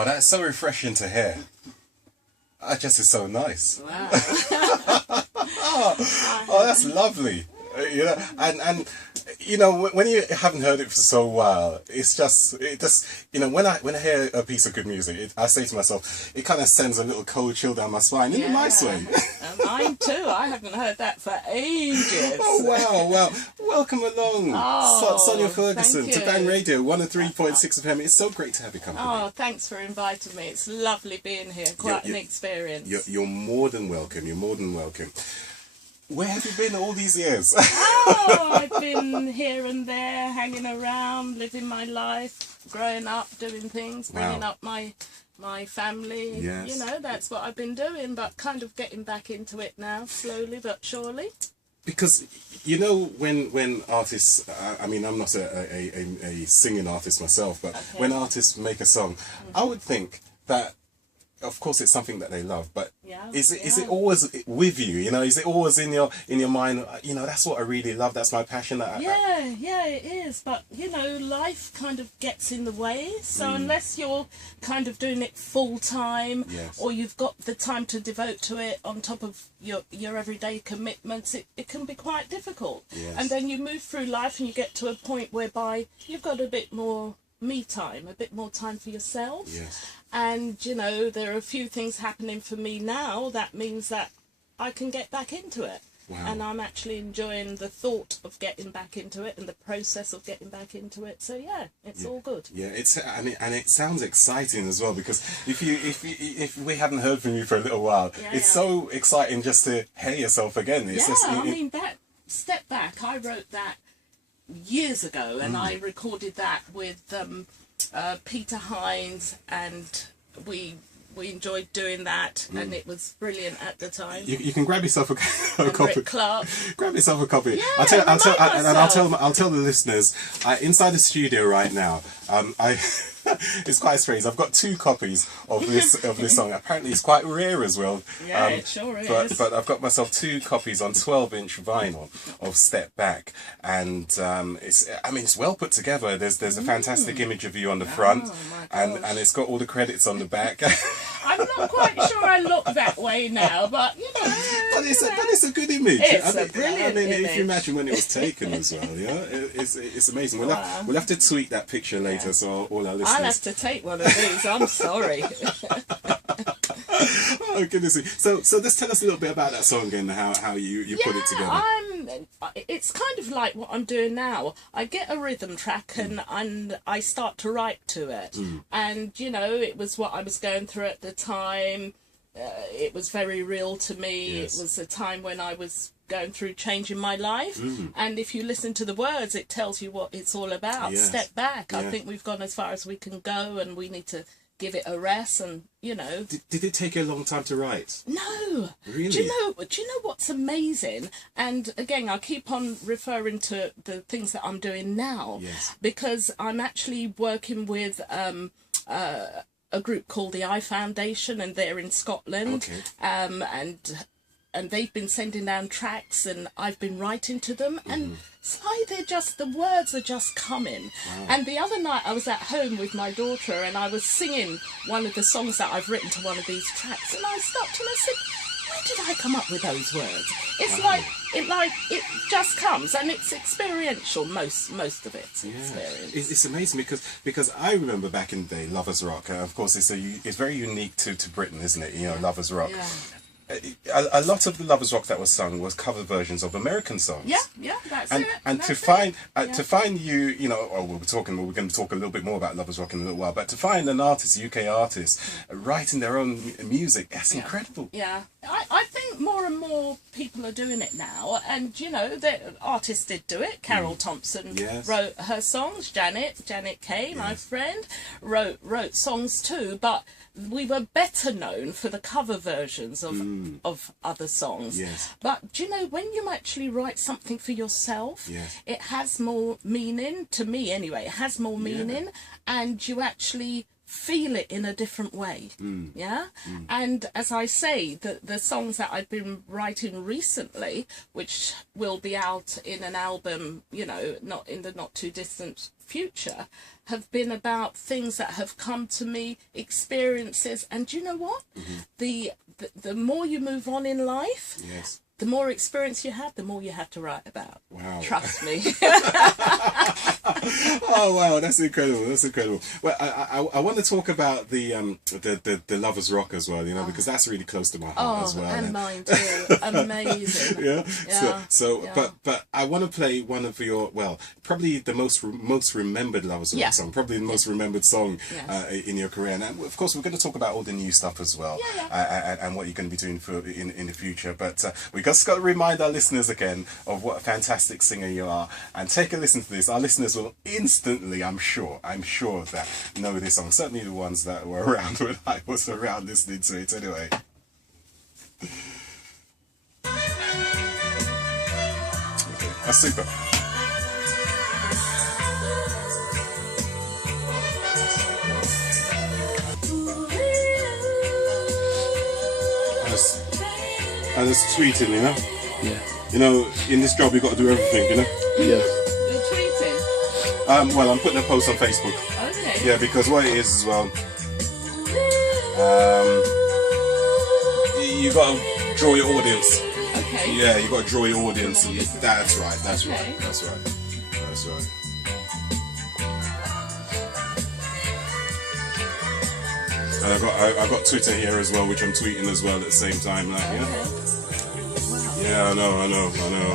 Oh, that's so refreshing to hear. That just is so nice. Wow. Oh, that's lovely. You know, and you know, when you haven't heard it for so while, it just you know, when I hear a piece of good music, I say to myself, it kind of sends a little cold chill down my spine in a nice way. Mine too. I haven't heard that for ages. Oh wow! Well, welcome along, Sonia Ferguson, to Bang Radio 103.6 FM. It's so great to have you company. Oh, thanks for inviting me. It's lovely being here. Quite an experience. You're more than welcome. You're more than welcome. Where have you been all these years? Oh, I've been here and there, hanging around, living my life, growing up, doing things, bringing up my family. Yes. You know, that's what I've been doing, but kind of getting back into it now, slowly but surely. Because, you know, when artists, I mean, I'm not a singing artist myself, but when artists make a song, I would think that, of course, it's something that they love, but is it always with you? You know, is it always in your mind? You know, that's what I really love. That's my passion. Yeah, it is. But you know, life kind of gets in the way. So unless you're kind of doing it full time, or you've got the time to devote to it on top of your everyday commitments, it can be quite difficult. Yes. And then you move through life and you get to a point whereby you've got a bit more me time, a bit more time for yourself. Yes. And you know, there are a few things happening for me now that means that I can get back into it. Wow. And I'm actually enjoying the thought of getting back into it and the process of getting back into it. So yeah, it's all good. Yeah, and it sounds exciting as well, because if we hadn't heard from you for a little while, it's so exciting just to hear yourself again. It's I mean, that Step Back, I wrote that years ago, and I recorded that with Peter Hines, and we enjoyed doing that, and it was brilliant at the time. You can grab yourself a and copy. Rick Clark. Grab yourself a copy. Yeah, I'll tell the listeners. Inside the studio right now, it's quite strange. I've got 2 copies of this song. Apparently, it's quite rare as well. Yeah, it sure is. But I've got myself 2 copies on 12-inch vinyl of Step Back, and it's well put together. There's a fantastic image of you on the front, and it's got all the credits on the back. I'm not quite sure I look that way now, but you know. But it's a good image. It's a brilliant image. If you imagine when it was taken as well, it's amazing. We'll have to tweet that picture later, so all our listeners. I'll have to take one of these. I'm sorry. Oh goodness! So just tell us a little bit about that song and how you put it together. It's kind of like what I'm doing now. I get a rhythm track and I start to write to it, and you know, it was what I was going through at the time. It was very real to me. Yes. It was a time when I was going through change in my life, and if you listen to the words, it tells you what it's all about. Yes. Step back. I think we've gone as far as we can go, and we need to give it a rest. And you know, did it take you a long time to write? No. Really? Do you know what's amazing? And again, I keep on referring to the things that I'm doing now, because I'm actually working with a group called the I Foundation, and they're in Scotland. And they've been sending down tracks, and I've been writing to them, and it's like the words are just coming. Wow. And the other night I was at home with my daughter, and I was singing one of the songs that I've written to one of these tracks, and I stopped and I said, where did I come up with those words? It's like it just comes, and it's experiential. Most of it's experience. It's amazing because I remember back in the day, Lovers Rock. Of course, it's very unique to Britain, isn't it? You know, Lovers Rock. Yeah. A lot of the Lovers Rock that was sung was cover versions of American songs. Yeah, that's it. And to find you know, we're going to talk a little bit more about Lovers Rock in a little while, but to find an artist, UK artist, writing their own music, that's incredible. Yeah, I think more and more people are doing it now, and you know, the artists did do it. Carol Thompson wrote her songs. Janet Kay, my friend, wrote songs too, but we were better known for the cover versions of other songs. Yes. But do you know, when you actually write something for yourself, it has more meaning, to me anyway. It has more meaning, and you actually feel it in a different way. And as I say, the songs that I've been writing recently, which will be out in an album, you know, not too distant future have been about things that have come to me, experiences, and you know what? The more you move on in life, yes, the more experience you have, the more you have to write about. Wow. Trust me. Oh wow, that's incredible. That's incredible. Well, I want to talk about the Lovers Rock as well, you know, because that's really close to my heart as well. And mine too. Amazing. Yeah. So yeah. but I want to play one of your, well, probably the most remembered Lovers Rock song, probably the most remembered song in your career. And of course, we're going to talk about all the new stuff as well, and what you're going to be doing for in the future. But we just got to remind our listeners again of what a fantastic singer you are, and take a listen to this. Our listeners will instantly, I'm sure that know this song. Certainly the ones that were around when I was around listening to it anyway. Okay, that's super. And it's tweeting, you know? Yeah. You know, in this job you got to do everything, you know? Yeah. You're tweeting? Well, I'm putting a post on Facebook. Okay. Yeah, because what it is as well, you got to draw your audience. Okay. Yeah, you got to draw your audience. That's right. Okay. That's right. And I've got Twitter here as well, which I'm tweeting as well at the same time. Like, yeah, I know.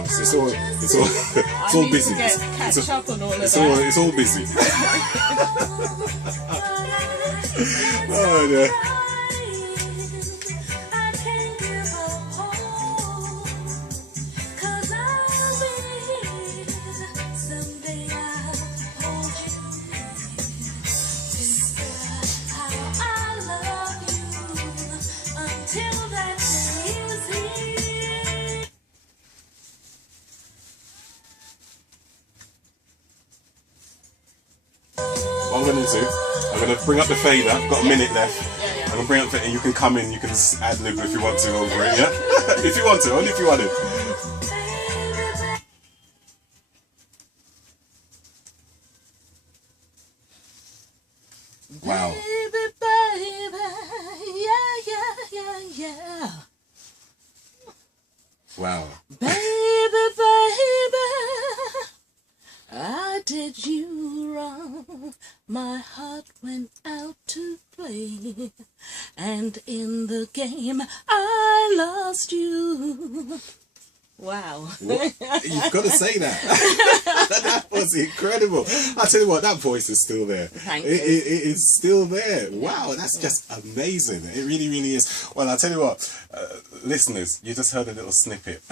It's all busy. Catch up on all of that. It's all busy. Oh yeah. What I'm going to do, I'm going to bring up the fader. I've got a minute left. I'm going to bring up the fader, and you can come in, you can just ad lib if you want to over it, yeah? If you want to, only if you want to. Wow. Baby, baby, yeah. Wow. Baby, baby, I did you wrong. My heart went out to play, and in the game I lost you. Wow. You've got to say that. That was incredible. I tell you what, that voice is still there. Thank you. It is still there. Wow, that's just amazing. It really, really is. Well, I'll tell you what, listeners, you just heard a little snippet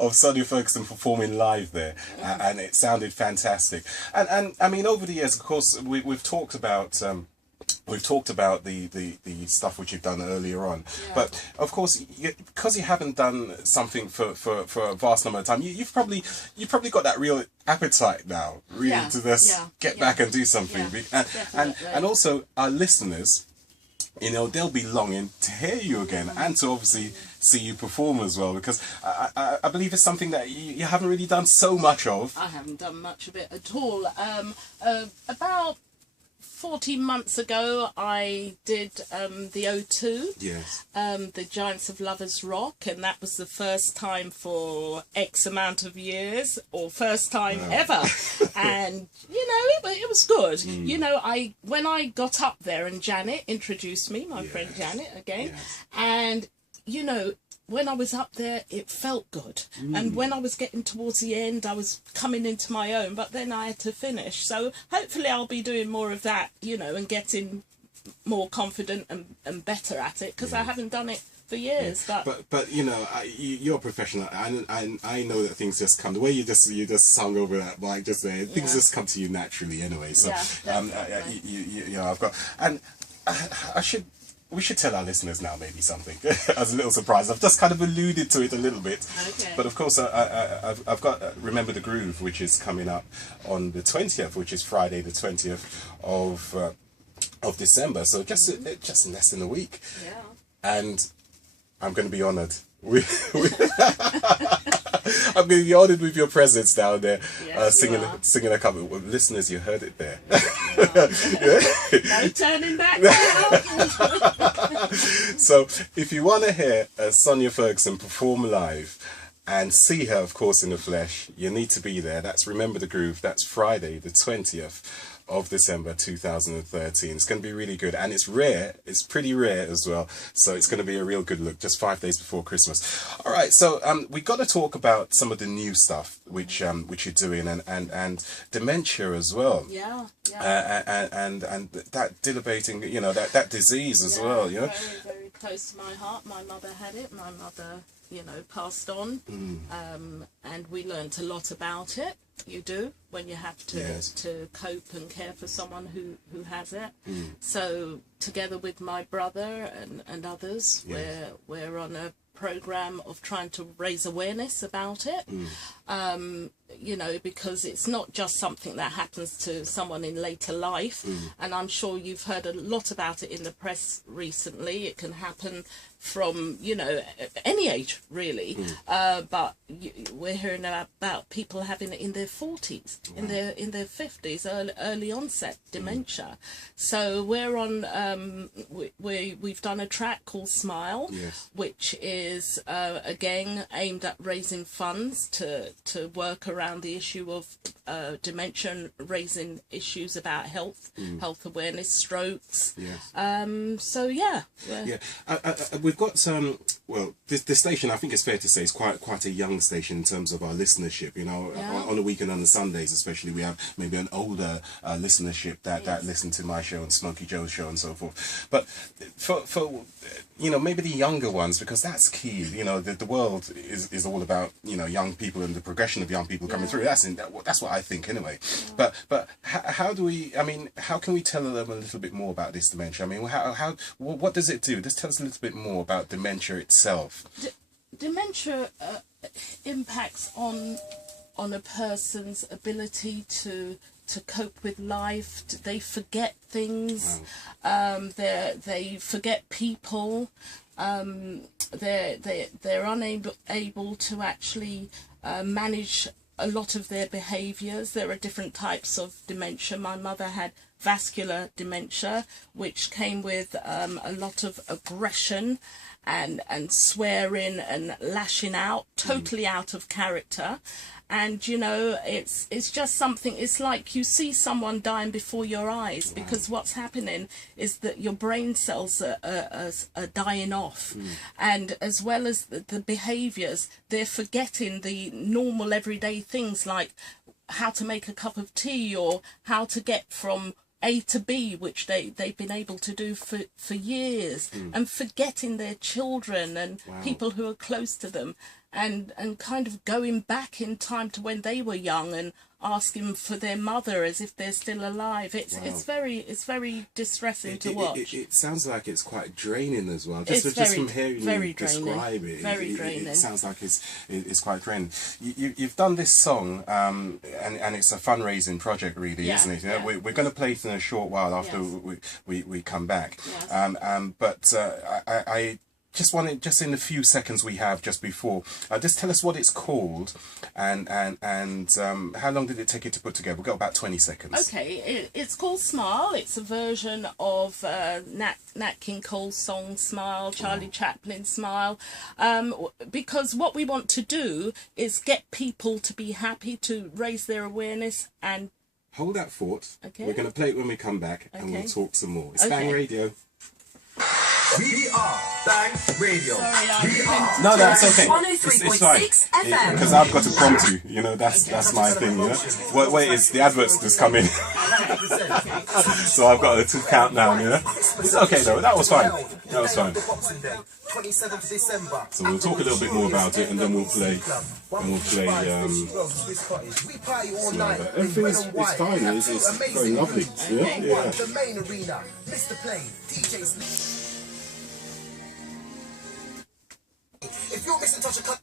of Sonia Ferguson performing live there, and it sounded fantastic. And I mean, over the years, of course, we've talked about the stuff which you've done earlier on, but of course, because you haven't done something for a vast number of time, you've probably got that real appetite now, really, to just get back and do something. And also our listeners, you know, they'll be longing to hear you again and to obviously see you perform as well, because I believe it's something that you haven't really done so much of. I haven't done much of it at all. About 14 months ago, I did the O2, Yes. the Giants of Lovers Rock, and that was the first time for X amount of years, or first time ever. And you know, it was good. You know, when I got up there, and Janet introduced me, my friend Janet again, and you know, when I was up there, it felt good. And when I was getting towards the end, I was coming into my own, but then I had to finish. So hopefully I'll be doing more of that, you know, and getting more confident and better at it, because I haven't done it for years. But you know, you're a professional, and I know that things just come the way you just sung over that mic just there. Things just come to you naturally anyway. So you know, I've got, and we should tell our listeners now maybe something as a little surprise. I've just kind of alluded to it a little bit, but of course I've got Remember the Groove, which is coming up on the 20th, which is Friday the 20th of December. So just less than a week, and I'm going to be honoured. I'm I mean, you're honoured with your presence down there, Yes, singing a couple. Well, listeners, you heard it there. No turning back now. So, if you want to hear Sonia Ferguson perform live and see her, of course, in the flesh, you need to be there. That's Remember the Groove. That's Friday, the 20th of December 2013. It's going to be really good, and it's rare. It's pretty rare as well, so it's going to be a real good look, just 5 days before Christmas. All right, so we got to talk about some of the new stuff which you're doing, and dementia as well. Yeah. And that debilitating, you know, that disease as well. You know, very, very close to my heart. My mother had it. My mother, you know, passed on, and we learnt a lot about it. You do, when you have to cope and care for someone who has it. So together with my brother and others, we're on a program of trying to raise awareness about it. You know, because it's not just something that happens to someone in later life, and I'm sure you've heard a lot about it in the press recently. It can happen from, you know, any age really, but we're hearing about people having it in their 40s, in their 50s, early onset dementia. So we're on we've done a track called Smile, which is again aimed at raising funds to work around the issue of dementia, and raising issues about health awareness, strokes. So we've got well, this station, I think it's fair to say, is quite a young station in terms of our listenership. You know, on the weekend, on the Sundays especially, we have maybe an older listenership that listen to my show and Smokey Joe's show and so forth. But for you know, maybe the younger ones, because that's key. You know, the world is all about, you know, young people and the progression of young people coming through. That's what I think anyway. But how do we? I mean, how can we tell them a little bit more about this dementia? I mean, what does it do? Just tell us a little bit more about dementia itself. Dementia impacts on a person's ability to cope with life. They forget things. They forget people. They're unable to actually manage a lot of their behaviours. There are different types of dementia. My mother had vascular dementia, which came with a lot of aggression and swearing and lashing out, totally out of character. And you know, it's just something. It's like you see someone dying before your eyes, because what's happening is that your brain cells are dying off, and as well as the behaviours, they're forgetting the normal everyday things like how to make a cup of tea or how to get from A to B, which they've been able to do for years, and forgetting their children and people who are close to them, and kind of going back in time to when they were young and asking for their mother as if they're still alive. It's very distressing to watch. It sounds like it's quite draining as well. Just from hearing you describe it, it sounds like it's quite draining. You've done this song, and it's a fundraising project, really, isn't it? Yeah. We're going to play it in a short while after we come back. But I just wanted, just in the few seconds we have just before, just tell us what it's called, and how long did it take you to put together? We've got about 20 seconds. Okay, it's called Smile. It's a version of Nat King Cole's song Smile, Charlie Chaplin's Smile, because what we want to do is get people to be happy, to raise their awareness. And hold that thought. Okay. We're going to play it when we come back, and we'll talk some more. It's Bang Radio. We are Bang Radio. No, that's okay. 103.6 FM. Because I've got to prompt you. You know, that's my thing. You know, wait, is the adverts just come in? So I've got to count down. You know, it's okay though. That was fine. That was fine. 27th December. So we'll talk a little bit more about it, and then we'll play. Everything's fine. It's very lovely. Yeah. The main arena, Mr. Play, DJs. If you're missing touch a cut.